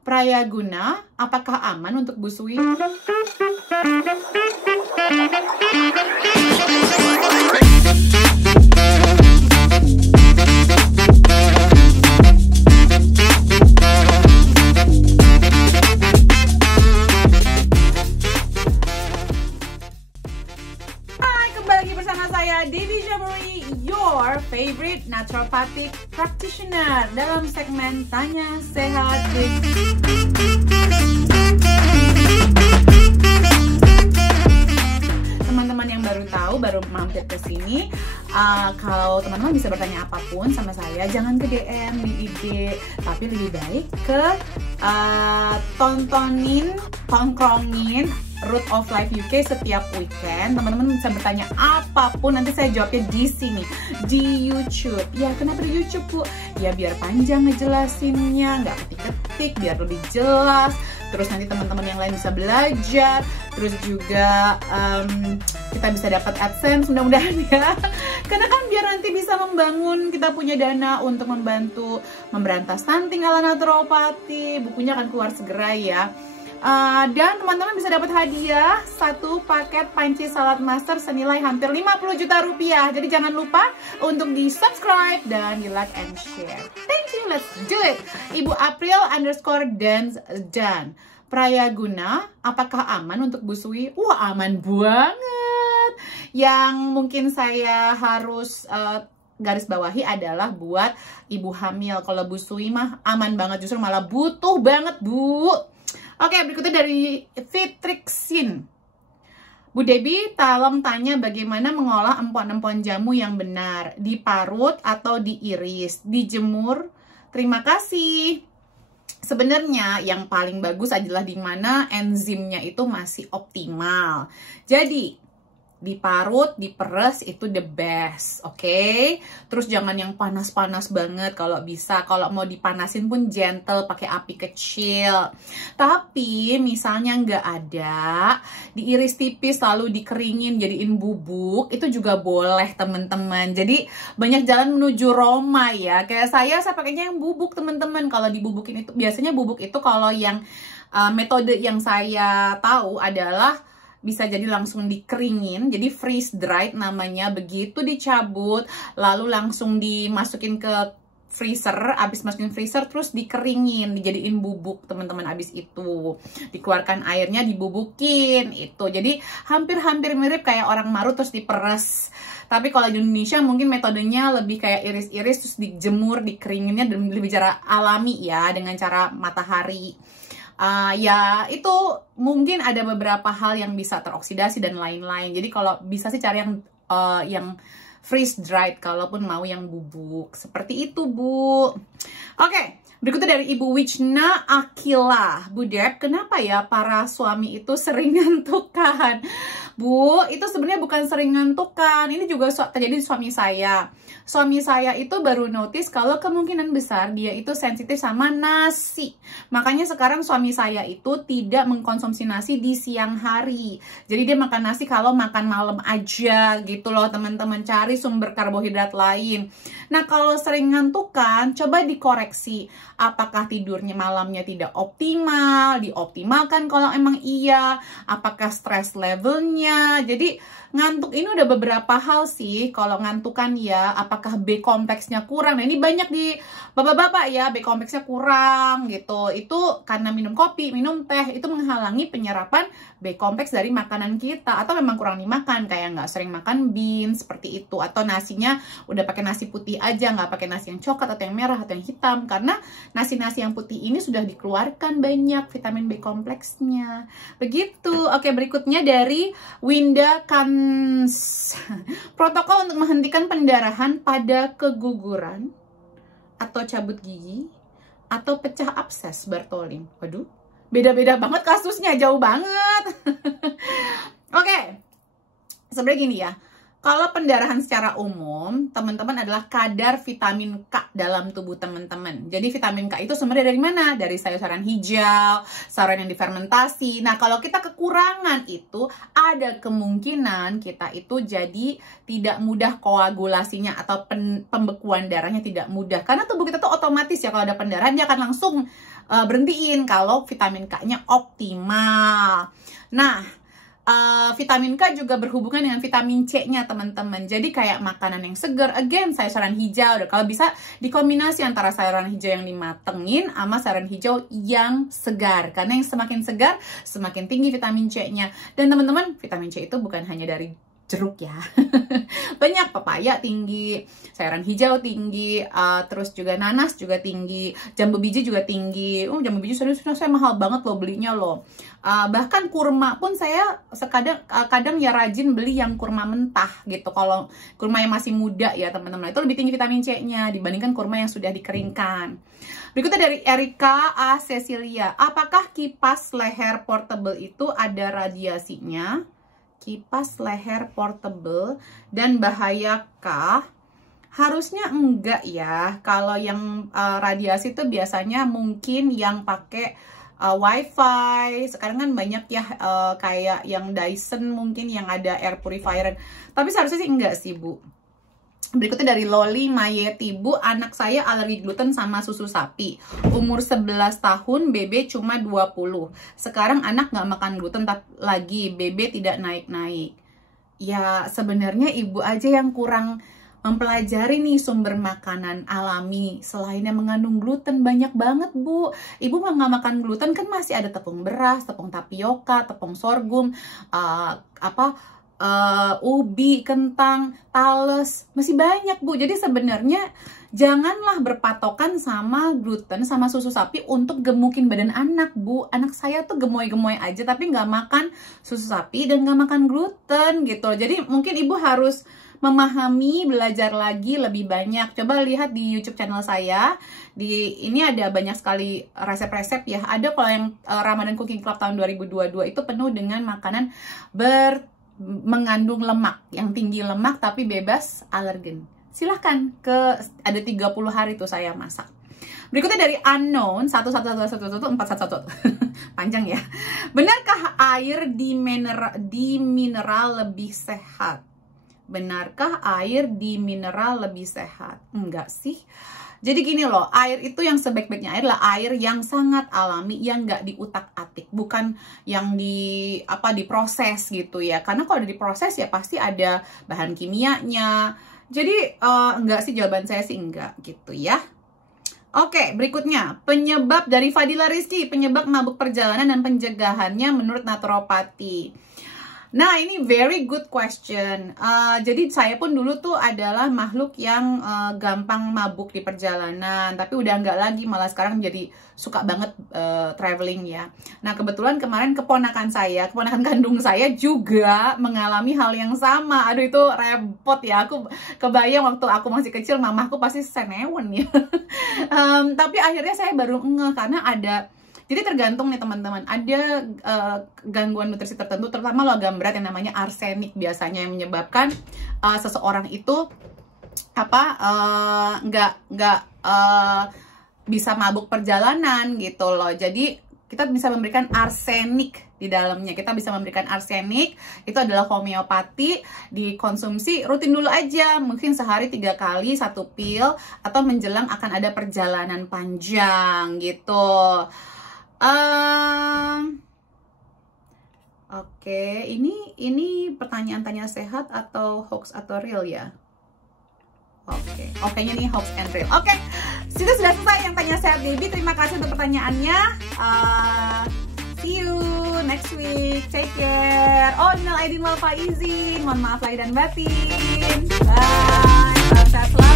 Prayaguna, apakah aman untuk busui? Devi Jamuri, your favorite naturopathic practitioner dalam segmen Tanya Sehat with teman-teman yang baru tahu, baru mampir ke sini. Kalau teman-teman bisa bertanya apapun sama saya, jangan ke DM di IG, tapi lebih baik ke tongkrongin Root of Life UK setiap weekend. Teman-teman bisa bertanya apapun, nanti saya jawabnya di sini, di YouTube. Ya, kenapa di YouTube, Bu? Ya, biar panjang ngejelasinnya, nggak ketik-ketik, biar lebih jelas. Terus nanti teman-teman yang lain bisa belajar. Terus juga kita bisa dapat AdSense, mudah-mudahan ya. Karena kan biar nanti bisa membangun, kita punya dana untuk membantu memberantas stunting ala naturopati. Bukunya akan keluar segera ya. Dan teman-teman bisa dapat hadiah satu paket panci salad master senilai hampir 50 juta rupiah. Jadi jangan lupa untuk di subscribe dan di like and share. Thank you, let's do it. Ibu April _dance_dan. Prayaguna, apakah aman untuk busui? Wah, aman banget. Yang mungkin saya harus garis bawahi adalah buat ibu hamil. Kalau busui mah aman banget, justru malah butuh banget, Bu. Oke, berikutnya dari Fitrixin. Bu Debbie, tolong tanya bagaimana mengolah empon-empon jamu yang benar. Diparut atau diiris? Dijemur? Terima kasih. Sebenarnya yang paling bagus adalah di mana enzimnya itu masih optimal. Jadi, diparut, diperes itu the best, oke? Terus jangan yang panas-panas banget kalau bisa. Kalau mau dipanasin pun gentle, pakai api kecil. Tapi misalnya nggak ada, diiris tipis lalu dikeringin jadiin bubuk, itu juga boleh teman-teman. Jadi banyak jalan menuju Roma ya. Kayak saya pakainya yang bubuk teman-teman. Kalau dibubukin itu, biasanya bubuk itu kalau yang metode yang saya tahu adalah bisa jadi langsung dikeringin, jadi freeze dried namanya. Begitu dicabut, lalu langsung dimasukin ke freezer. Abis masukin freezer, terus dikeringin, dijadiin bubuk teman-teman. Abis itu dikeluarkan airnya, dibubukin itu. Jadi hampir-hampir mirip kayak orang marut terus diperes. Tapi kalau di Indonesia mungkin metodenya lebih kayak iris-iris terus dijemur, dikeringinnya dan lebih cara alami ya, dengan cara matahari. Ya itu mungkin ada beberapa hal yang bisa teroksidasi dan lain-lain. Jadi kalau bisa sih cari yang freeze dried kalaupun mau yang bubuk. Seperti itu, Bu. Oke, berikutnya dari Ibu Wichna Akila. Bu Deb, kenapa ya para suami itu sering ngantukan? Bu, itu sebenarnya bukan sering ngantukan. Ini juga terjadi di suami saya. Suami saya itu baru notice kalau kemungkinan besar dia itu sensitif sama nasi. Makanya sekarang suami saya itu tidak mengkonsumsi nasi di siang hari. Jadi dia makan nasi kalau makan malam aja gitu loh teman-teman. Cari sumber karbohidrat lain. Nah kalau sering ngantukan, coba dikoreksi. Apakah tidurnya malamnya tidak optimal? Dioptimalkan kalau emang iya. Apakah stres levelnya? Jadi ngantuk ini udah beberapa hal sih. Kalau ngantukan ya, apakah B kompleksnya kurang? Nah ini banyak di bapak-bapak ya, B kompleksnya kurang gitu. Itu karena minum kopi, minum teh, itu menghalangi penyerapan B kompleks dari makanan kita. Atau memang kurang dimakan, kayak nggak sering makan beans, seperti itu. Atau nasinya udah pakai nasi putih aja, nggak pakai nasi yang coklat atau yang merah atau yang hitam. Karena nasi-nasi yang putih ini sudah dikeluarkan banyak vitamin B kompleksnya. Begitu. Oke, berikutnya dari Winda Protokol untuk menghentikan pendarahan pada keguguran atau cabut gigi atau pecah abses Bartholin. Waduh, beda-beda banget kasusnya, jauh banget. Oke, sebenarnya gini ya. Kalau pendarahan secara umum, teman-teman adalah kadar vitamin K dalam tubuh teman-teman. Jadi vitamin K itu sebenarnya dari mana? Dari sayur-sayuran hijau, sayuran yang difermentasi. Nah, kalau kita kekurangan itu, ada kemungkinan kita itu jadi tidak mudah koagulasinya atau pembekuan darahnya tidak mudah. Karena tubuh kita tuh otomatis ya, kalau ada pendarahan dia akan langsung berhentiin kalau vitamin K-nya optimal. Nah, vitamin K juga berhubungan dengan vitamin C-nya teman-teman. Jadi kayak makanan yang segar, again sayuran hijau. Kalau bisa dikombinasi antara sayuran hijau yang dimatengin sama sayuran hijau yang segar. Karena yang semakin segar, semakin tinggi vitamin C-nya. Dan teman-teman, vitamin C itu bukan hanya dari jeruk ya. Banyak, pepaya tinggi, sayuran hijau tinggi, terus juga nanas juga tinggi, jambu biji juga tinggi. Jambu biji saya mahal banget loh belinya loh. Bahkan kurma pun saya kadang ya rajin beli yang kurma mentah gitu. Kalau kurma yang masih muda ya teman-teman, itu lebih tinggi vitamin C-nya dibandingkan kurma yang sudah dikeringkan. Berikutnya dari Erika A. Cecilia. Apakah kipas leher portable itu ada radiasinya? Kipas leher portable dan bahayakah? Harusnya enggak ya. Kalau yang radiasi itu biasanya mungkin yang pakai wifi. Sekarang kan banyak ya kayak yang Dyson mungkin yang ada air purifier. Tapi seharusnya sih enggak sih Bu. Berikutnya dari Loli Mayeti. Bu, anak saya alergi gluten sama susu sapi. Umur 11 tahun, BB cuma 20. Sekarang anak nggak makan gluten lagi, BB tidak naik-naik. Ya, sebenarnya ibu aja yang kurang mempelajari nih sumber makanan alami. Selain yang mengandung gluten, banyak banget Bu. Ibu nggak makan gluten kan masih ada tepung beras, tepung tapioka, tepung sorghum, ubi, kentang, tales, masih banyak Bu. Jadi sebenarnya janganlah berpatokan sama gluten sama susu sapi untuk gemukin badan anak Bu. Anak saya tuh gemoy-gemoy aja tapi nggak makan susu sapi dan nggak makan gluten gitu. Jadi mungkin ibu harus memahami, belajar lagi lebih banyak. Coba lihat di YouTube channel saya. Ini ada banyak sekali resep-resep ya. Ada kalau yang Ramadan Cooking Club tahun 2022 itu penuh dengan makanan mengandung lemak, yang tinggi lemak tapi bebas alergen. Silahkan ada 30 hari tuh saya masak. Berikutnya dari Unknown 111111411. Panjang ya. Benarkah air di mineral lebih sehat? Benarkah air di mineral lebih sehat? Enggak sih. Jadi gini loh, air itu yang sebaik-baiknya air adalah air yang sangat alami, yang nggak diutak-atik, bukan yang diproses gitu ya. Karena kalau diproses ya pasti ada bahan kimianya. Jadi enggak sih, jawaban saya sih enggak gitu ya. Oke, berikutnya penyebab dari Fadila Rizky, penyebab mabuk perjalanan dan pencegahannya menurut naturopati. Nah, ini very good question. Jadi saya pun dulu tuh adalah makhluk yang gampang mabuk di perjalanan, tapi udah nggak lagi, malah sekarang jadi suka banget traveling ya. Nah, kebetulan kemarin keponakan kandung saya juga mengalami hal yang sama. Aduh, itu repot ya. Aku kebayang waktu aku masih kecil, mamaku pasti senewen ya. Tapi akhirnya saya baru ngeh karena ada. Jadi tergantung nih teman-teman, ada gangguan nutrisi tertentu, terutama logam berat yang namanya arsenik biasanya yang menyebabkan seseorang itu nggak bisa mabuk perjalanan gitu loh. Jadi kita bisa memberikan arsenik di dalamnya. Kita bisa memberikan arsenik, itu adalah homeopati, dikonsumsi rutin dulu aja, mungkin sehari 3 kali 1 pil, atau menjelang akan ada perjalanan panjang gitu. Oke, ini pertanyaan tanya sehat atau hoax atau real ya? Oke, ini hoax and real. Oke, situ sudah selesai yang tanya sehat baby. Terima kasih untuk pertanyaannya. See you next week. Take care. Oh, minal aidin wal faizin. Mohon maaf lahir dan batin. Bye. Salam sehat selalu.